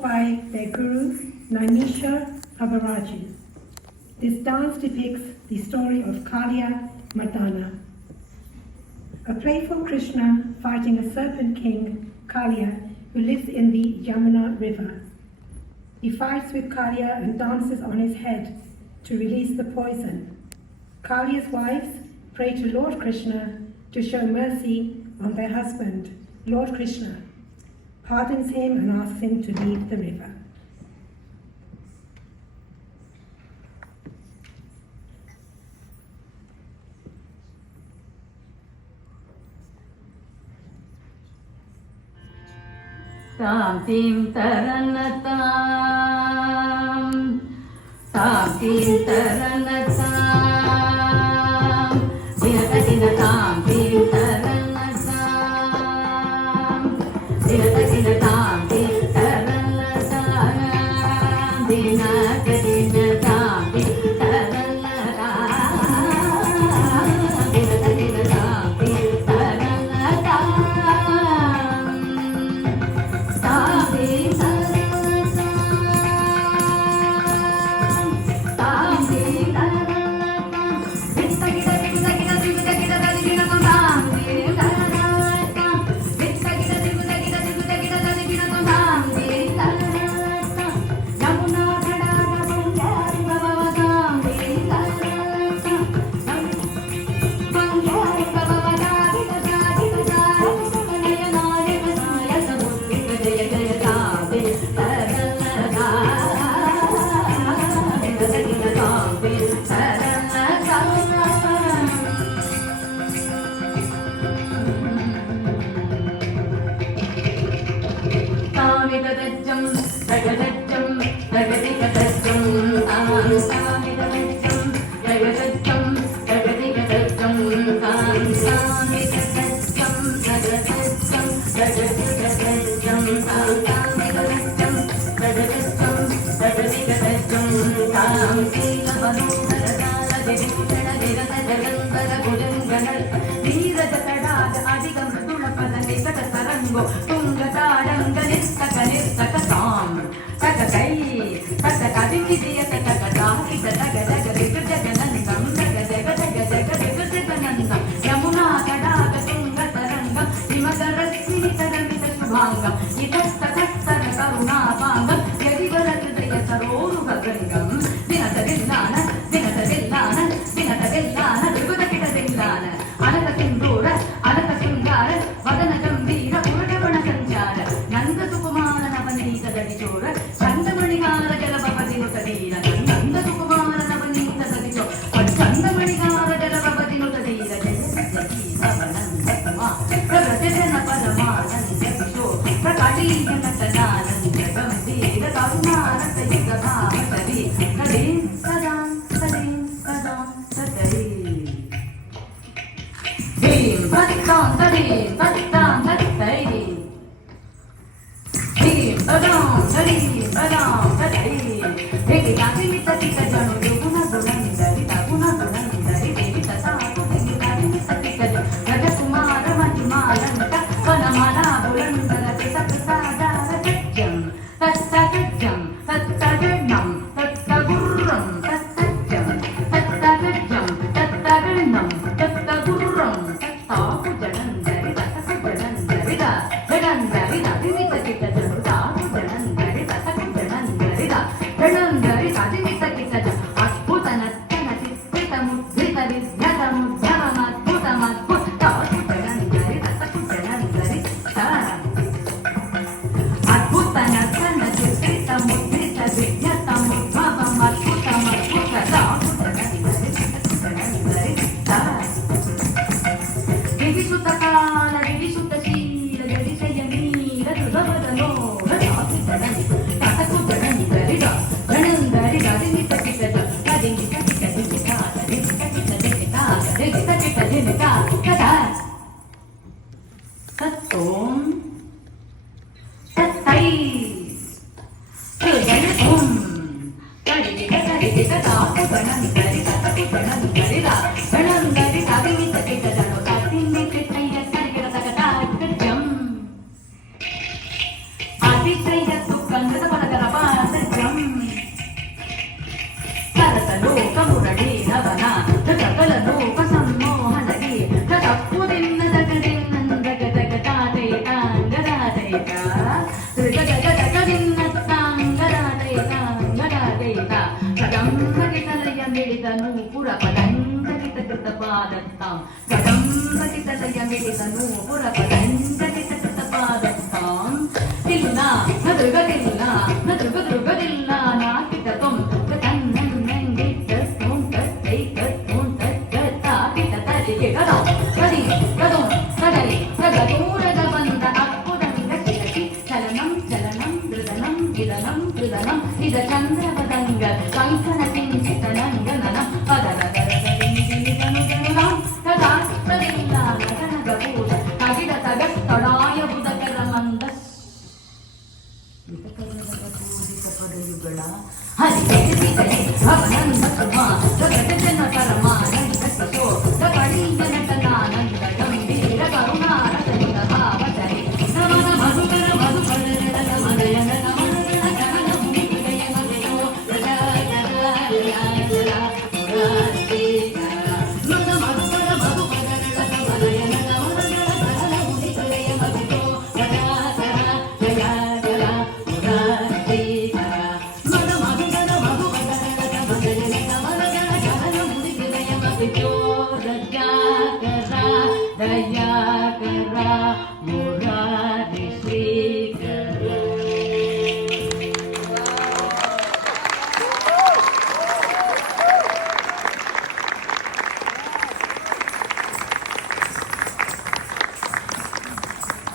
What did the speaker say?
taught by their guru, Naimisha Abharaji. This dance depicts the story of Kaliya Mardana, a playful Krishna fighting a serpent king, Kaliya, who lives in the Yamuna river. He fights with Kaliya and dances on his head to release the poison. Kaliya's wives pray to Lord Krishna to show mercy on their husband. Lord Krishna pardons him and asks him to leave the river. Tam tim taranatam, tam tim taranatam, dinata dinatam tim taranatam, dinata dinatam tim taranatam, dinata dinatam tim taranatam, dinata dinatam tim taranatam. ಮಿಡಿತನು ಪುರಪದಂಡಕಿತ ಕೃತಪಾದತ್ತಾಂ ತಿಲ್ಲ ನದೃಗದಿಲ್ಲ ನದೃಗದೃಗದಿಲ್ಲ ನಾಕಿತತ್ವಂ ತನ್ನನ್ನಂಗಿಟ್ಟ ಸ್ಮೋಂ ತತ್ತೈಕ ಸ್ಮೋಂ ತತ್ತತ್ತಾಪಿತ ತದಿಗೆ ಗದೋ ಗದಿ ಗದೋ ಗದರಿ ಗದೂರದ ಬಂದ ಅಪ್ಪುದಂಗ ಕಿರಟಿ ಚಲನಂ ಚಲನಂ ಮೃದನಂ ಗಿಲನಂ ಮೃದನಂ ಇದ ಚಂದ್ರಪದಂಗ ಕಂಕಣ ಕಿಂಚಿತನಂಗ ನನ ಪದರದರದರಿಂದಿನಿತನುಗನುನಾಂ ತದಾ ತದಿಲ್ಲ ನಗನಗಭೂತ ತಗಿಡ ತಗಸ್ತಡಾಯ ಬುಧಕರ ಮಂದ ವಿತಕರಣದ ಪೂಜಿತ ಪದಯುಗಳ ಹರಿಸಿದರೆ ಭವನಂದ